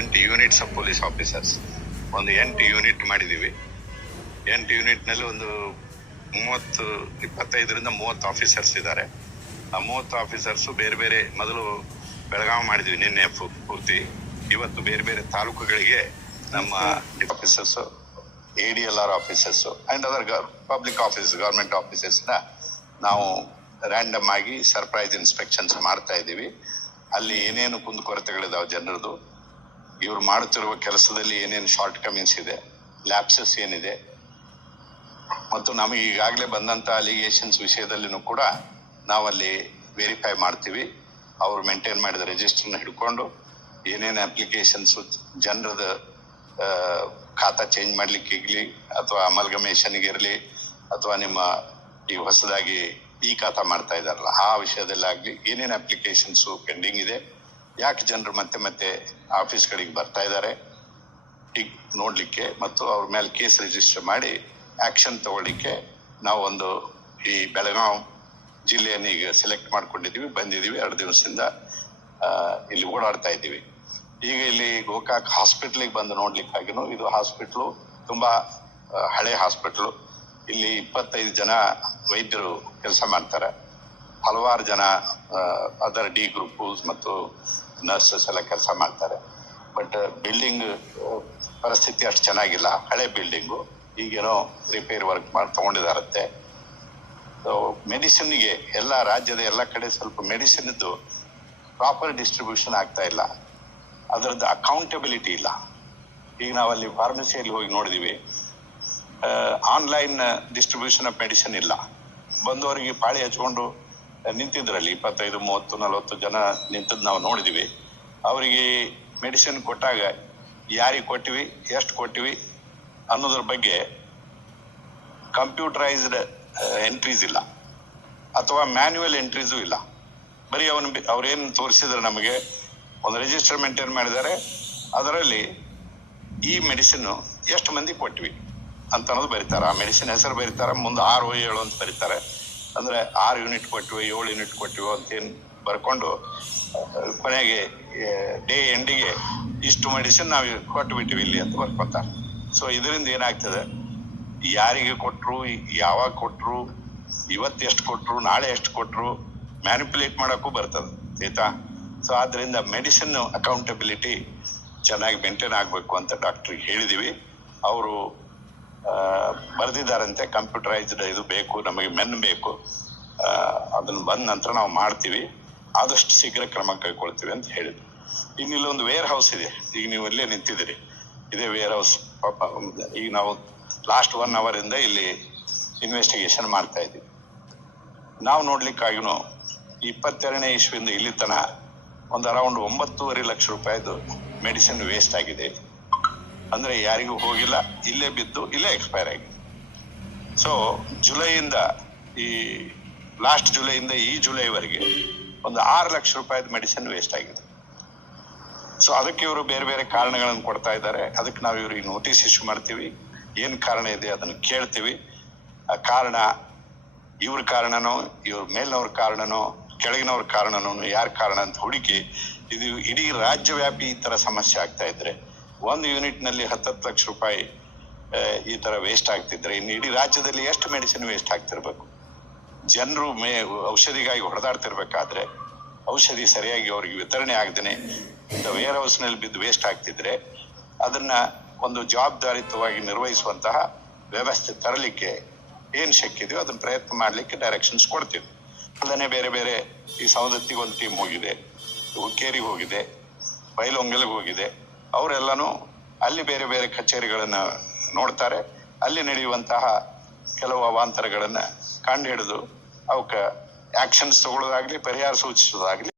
Units of police officers ಒಂದು ಎಂಟು unit ಮಾಡಿದ್ದೀವಿ ಎಂಟು ಯೂನಿಟ್ನಲ್ಲಿ ಒಂದು ಮೂವತ್ತು, ಇಪ್ಪತ್ತೈದರಿಂದ ಮೂವತ್ತು ಆಫೀಸರ್ಸ್ ಇದ್ದಾರೆ. ಆ ಮೂವತ್ತು ಆಫೀಸರ್ಸು ಬೇರೆ ಬೇರೆ ಮೊದಲು ಬೆಳಗಾವಿ ಮಾಡಿದ್ವಿ ನಿನ್ನೆ ಪೂರ್ತಿ. ಇವತ್ತು ಬೇರೆ ಬೇರೆ ತಾಲೂಕುಗಳಿಗೆ ನಮ್ಮ officers A D L R officers and other public office government ಆಫೀಸರ್ಸ್ನ ನಾವು ರ್ಯಾಂಡಮ್ ಆಗಿ ಸರ್ಪ್ರೈಸ್ ಇನ್ಸ್ಪೆಕ್ಷನ್ಸ್ ಮಾಡ್ತಾ ಇದ್ದೀವಿ ಅಲ್ಲಿ ಏನೇನು ಕುಂದುಕೊರತೆಗಳಿದಾವೆ ಜನರದು ಇವ್ರು ಮಾಡುತ್ತಿರುವ ಕೆಲಸದಲ್ಲಿ ಏನೇನು ಶಾರ್ಟ್ ಕಮಿಂಗ್ಸ್ ಇದೆ ಲ್ಯಾಪ್ಸಸ್ ಏನಿದೆ, ಮತ್ತು ನಮಗೆ ಈಗಾಗಲೇ ಬಂದಂತ ಅಲಿಗೇಷನ್ಸ್ ವಿಷಯದಲ್ಲಿನೂ ಕೂಡ ನಾವಲ್ಲಿ ವೆರಿಫೈ ಮಾಡ್ತೀವಿ. ಅವರು ಮೇಂಟೈನ್ ಮಾಡಿದ ರಿಜಿಸ್ಟರ್ನ ಹಿಡ್ಕೊಂಡು ಏನೇನು ಅಪ್ಲಿಕೇಶನ್ಸ್ ಜನರದ ಖಾತಾ ಚೇಂಜ್ ಮಾಡ್ಲಿಕ್ಕೆ ಇರ್ಲಿ, ಅಥವಾ ಅಮಲ್ಗಮೇಷನ್ಗೆ ಇರಲಿ, ಅಥವಾ ನಿಮ್ಮ ಈ ಹೊಸದಾಗಿ ಈ ಖಾತಾ ಮಾಡ್ತಾ ಇದಾರಲ್ಲ ಆ ವಿಷಯದಲ್ಲಾಗ್ಲಿ ಏನೇನು ಅಪ್ಲಿಕೇಶನ್ಸ್ ಪೆಂಡಿಂಗ್ ಇದೆ ಯಾಕೆ ಜನರು ಮತ್ತೆ ಮತ್ತೆ ಆಫೀಸ್ಗಳಿಗೆ ಬರ್ತಾ ಇದ್ದಾರೆ? ಟಿಕ್ ನೋಡಲಿಕ್ಕೆ ಮತ್ತು ಅವ್ರ ಮೇಲೆ ಕೇಸ್ ರಿಜಿಸ್ಟರ್ ಮಾಡಿ ಆಕ್ಷನ್ ತಗೊಳ್ಳಿಕ್ಕೆ ನಾವು ಒಂದು ಈ ಬೆಳಗಾವ್ ಜಿಲ್ಲೆಯನ್ನು ಈಗ ಸೆಲೆಕ್ಟ್ ಮಾಡ್ಕೊಂಡಿದ್ದೀವಿ, ಬಂದಿದ್ದೀವಿ. ಎರಡು ದಿವಸದಿಂದ ಇಲ್ಲಿ ಓಡಾಡ್ತಾ ಇದ್ದೀವಿ. ಈಗ ಇಲ್ಲಿ ಗೋಕಾಕ್ ಹಾಸ್ಪಿಟ್ಲಿಗೆ ಬಂದು ನೋಡ್ಲಿಕ್ಕಾಗಿನೂ ಇದು ಹಾಸ್ಪಿಟ್ಲು ತುಂಬಾ ಹಳೆ ಹಾಸ್ಪಿಟ್ಲು. ಇಲ್ಲಿ ಇಪ್ಪತ್ತೈದು ಜನ ವೈದ್ಯರು ಕೆಲಸ ಮಾಡ್ತಾರೆ. ಹಲವಾರು ಜನ ಅದರ್ ಡಿ ಗ್ರೂಪ್ ಮತ್ತು ನರ್ಸಸ್ ಎಲ್ಲ ಕೆಲಸ ಮಾಡ್ತಾರೆ. ಬಟ್ ಬಿಲ್ಡಿಂಗ್ ಪರಿಸ್ಥಿತಿ ಅಷ್ಟು ಚೆನ್ನಾಗಿಲ್ಲ. ಹಳೆ ಬಿಲ್ಡಿಂಗು ಈಗೇನೋ ರಿಪೇರ್ ವರ್ಕ್ ಮಾಡಿ ತಗೊಂಡಿದಾರತ್ತೆ ಮೆಡಿಸಿನ್ಗೆ ಎಲ್ಲ ರಾಜ್ಯದ ಎಲ್ಲ ಕಡೆ ಸ್ವಲ್ಪ ಮೆಡಿಸಿನ್ ಪ್ರಾಪರ್ ಡಿಸ್ಟ್ರಿಬ್ಯೂಷನ್ ಆಗ್ತಾ ಇಲ್ಲ. ಅದರದ್ದು ಅಕೌಂಟಬಿಲಿಟಿ ಇಲ್ಲ. ಈಗ ನಾವಲ್ಲಿ ಫಾರ್ಮಸಿಯಲ್ಲಿ ಹೋಗಿ ನೋಡಿದೀವಿ. ಆನ್ಲೈನ್ ಡಿಸ್ಟ್ರಿಬ್ಯೂಷನ್ ಆಫ್ ಮೆಡಿಸಿನ್ ಇಲ್ಲ. ಬಂದವರಿಗೆ ಪಾಳಿ ಹಚ್ಕೊಂಡು ನಿಂತಿದ್ರಲ್ಲಿ ಇಪ್ಪತ್ತೈದು, ಮೂವತ್ತು, ನಲವತ್ತು ಜನ ನಿಂತದ್ದು ನಾವು ನೋಡಿದಿವಿ. ಅವರಿಗೆ ಮೆಡಿಸಿನ್ ಕೊಟ್ಟಾಗ ಯಾರಿಗೆ ಕೊಟ್ಟಿವಿ, ಎಷ್ಟು ಕೊಟ್ಟಿವಿ ಅನ್ನೋದ್ರ ಬಗ್ಗೆ ಕಂಪ್ಯೂಟರೈಸ್ಡ್ ಎಂಟ್ರೀಸ್ ಇಲ್ಲ. ಅಥವಾ ಮ್ಯಾನ್ಯುವಲ್ ಎಂಟ್ರೀಸು ಇಲ್ಲ. ಬರೀ ಅವನು ಅವ್ರೇನು ತೋರಿಸಿದ್ರೆ ನಮಗೆ, ಒಂದು ರಿಜಿಸ್ಟರ್ ಮೇಂಟೈನ್ ಮಾಡಿದ್ದಾರೆ. ಅದರಲ್ಲಿ ಈ ಮೆಡಿಸಿನ್ ಎಷ್ಟು ಮಂದಿ ಕೊಟ್ವಿ ಅಂತ ಅನ್ನೋದು ಬರೀತಾರೆ. ಆ ಮೆಡಿಸಿನ್ ಹೆಸರು ಬರೀತಾರೆ, ಮುಂದೆ ಆರು ಏಳು ಅಂತ ಬರೀತಾರೆ. ಅಂದ್ರೆ ಆರು ಯೂನಿಟ್ ಕೊಟ್ಟಿವೆ ಏಳು ಯೂನಿಟ್ ಕೊಟ್ವಿ ಅಂತೇನು ಬರ್ಕೊಂಡು ಕೊನೆಗೆ ಡೇ ಎಂಡಿಗೆ ಇಷ್ಟು ಮೆಡಿಸಿನ್ ನಾವು ಕೊಟ್ಟು ಬಿಟ್ಟಿವಿ ಇಲ್ಲಿ ಅಂತ ಬರ್ಕೊತಾರೆ ಸೊ ಇದರಿಂದ ಏನಾಗ್ತದೆ? ಯಾರಿಗೆ ಕೊಟ್ಟರು ಯಾವಾಗ ಕೊಟ್ಟರು ಇವತ್ತು ಎಷ್ಟು ಕೊಟ್ಟರು ನಾಳೆ ಎಷ್ಟು ಕೊಟ್ಟರು ಮ್ಯಾನಿಪುಲೇಟ್ ಮಾಡೋಕ್ಕೂ ಬರ್ತದೆ, ಆಯ್ತಾ? ಸೊ ಆದ್ದರಿಂದ ಮೆಡಿಸಿನ್ ಅಕೌಂಟಬಿಲಿಟಿ ಚೆನ್ನಾಗಿ ಮೇಂಟೈನ್ ಆಗಬೇಕು ಅಂತ ಡಾಕ್ಟ್ರಿಗೆ ಹೇಳಿದ್ದೀವಿ ಅವರು ಬರೆದಿದ್ದಾರಂತೆ ಕಂಪ್ಯೂಟರೈಸ್ಡ್ ಇದು ಬೇಕು, ನಮಗೆ ಮೆನ್ ಬೇಕು. ಅದನ್ನು ಬಂದ ನಂತರ ನಾವು ಮಾಡ್ತೀವಿ. ಆದಷ್ಟು ಶೀಘ್ರ ಕ್ರಮ ಕೈಗೊಳ್ತೀವಿ ಅಂತ ಹೇಳಿದ್ರು. ಇನ್ನಿಲ್ಲ ಒಂದು ವೇರ್ ಹೌಸ್ ಇದೆ. ಈಗ ನೀವು ಇಲ್ಲೇ ನಿಂತಿದ್ದೀರಿ. ಇದೇ ವೇರ್ ಹೌಸ್ ಪಾಪ, ಈಗ ನಾವು ಲಾಸ್ಟ್ ಒನ್ ಇಂದ ಇಲ್ಲಿ ಇನ್ವೆಸ್ಟಿಗೇಷನ್ ಮಾಡ್ತಾ ಇದ್ದೀವಿ. ನಾವು ನೋಡ್ಲಿಕ್ಕಾಗಿನೂ ಇಪ್ಪತ್ತೆರಡನೇ ಇಸ್ವಿಯಿಂದ ಇಲ್ಲಿ ತನಕ ಒಂದು ಅರೌಂಡ್ ಒಂಬತ್ತೂವರೆ ಲಕ್ಷ ರೂಪಾಯಿದು ಮೆಡಿಸಿನ್ ವೇಸ್ಟ್ ಆಗಿದೆ. ಅಂದ್ರೆ ಯಾರಿಗೂ ಹೋಗಿಲ್ಲ, ಇಲ್ಲೇ ಬಿದ್ದು ಇಲ್ಲೇ ಎಕ್ಸ್ಪೈರ್ ಆಗಿದೆ ಸೊ ಜುಲೈಯಿಂದ ಈ ಲಾಸ್ಟ್ ಜುಲೈಯಿಂದ ಈ ಜುಲೈವರೆಗೆ ಒಂದು ಆರು ಲಕ್ಷ ರೂಪಾಯಿದ ಮೆಡಿಸಿನ್ ವೇಸ್ಟ್ ಆಗಿದೆ. ಸೊ ಅದಕ್ಕೆ ಇವರು ಬೇರೆ ಬೇರೆ ಕಾರಣಗಳನ್ನು ಕೊಡ್ತಾ ಇದ್ದಾರೆ. ಅದಕ್ಕೆ ನಾವು ಇವ್ರಿಗೆ ನೋಟಿಸ್ ಇಶ್ಯೂ ಮಾಡ್ತೀವಿ. ಏನ್ ಕಾರಣ ಇದೆ ಅದನ್ನು ಕೇಳ್ತೀವಿ. ಆ ಕಾರಣ, ಇವ್ರ ಕಾರಣನೋ, ಇವ್ರ ಮೇಲಿನವ್ರ ಕಾರಣನೋ, ಕೆಳಗಿನವ್ರ ಕಾರಣನೋ, ಯಾರ ಕಾರಣ ಅಂತ ಹುಡುಕಿ, ಇದು ಇಡೀ ರಾಜ್ಯವ್ಯಾಪಿ ಈ ತರ ಸಮಸ್ಯೆ ಆಗ್ತಾ ಇದ್ರೆ ಒಂದು ಯೂನಿಟ್ನಲ್ಲಿ ಹತ್ತತ್ತು ಲಕ್ಷ ರೂಪಾಯಿ ಈ ತರ ವೇಸ್ಟ್ ಆಗ್ತಿದ್ರೆ, ಇನ್ನು ಇಡೀ ರಾಜ್ಯದಲ್ಲಿ ಎಷ್ಟು ಮೆಡಿಸಿನ್ ವೇಸ್ಟ್ ಆಗ್ತಿರ್ಬೇಕು? ಜನರು ಮೇ, ಔಷಧಿಗಾಗಿ ಹೊಡೆದಾಡ್ತಿರ್ಬೇಕಾದ್ರೆ, ಔಷಧಿ ಸರಿಯಾಗಿ ಅವ್ರಿಗೆ ವಿತರಣೆ ಆಗದೇನೆ ವೇರ್ ಹೌಸ್ನಲ್ಲಿ ಬಿದ್ದು ವೇಸ್ಟ್ ಆಗ್ತಿದ್ರೆ, ಅದನ್ನ ಒಂದು ಜವಾಬ್ದಾರಿತವಾಗಿ ನಿರ್ವಹಿಸುವಂತಹ ವ್ಯವಸ್ಥೆ ತರಲಿಕ್ಕೆ ಏನ್ ಶಕ್ತಿ ಇದೆಯೋ ಅದನ್ನ ಪ್ರಯತ್ನ ಮಾಡಲಿಕ್ಕೆ ಡೈರೆಕ್ಷನ್ಸ್ ಕೊಡ್ತೀವಿ. ಅಲ್ಲದೆ ಬೇರೆ ಬೇರೆ ಈ ಸವದತ್ತಿಗೆ ಒಂದು ಟೀಮ್ ಹೋಗಿದೆ ಹುಕ್ಕೇರಿಗೆ ಹೋಗಿದೆ ಬೈಲೊಂಗಲ್ಗೆ ಹೋಗಿದೆ. ಅವರೆಲ್ಲನೂ ಅಲ್ಲಿ ಬೇರೆ ಬೇರೆ ಕಚೇರಿಗಳನ್ನ ನೋಡ್ತಾರೆ. ಅಲ್ಲಿ ನಡೆಯುವಂತಹ ಕೆಲವು ಅವಾಂತರಗಳನ್ನ ಕಂಡು ಹಿಡಿದು ಅವಕ್ಕೆ ಆಕ್ಷನ್ಸ್ ತಗೊಳ್ಳೋದಾಗ್ಲಿ, ಪರಿಹಾರ ಸೂಚಿಸೋದಾಗ್ಲಿ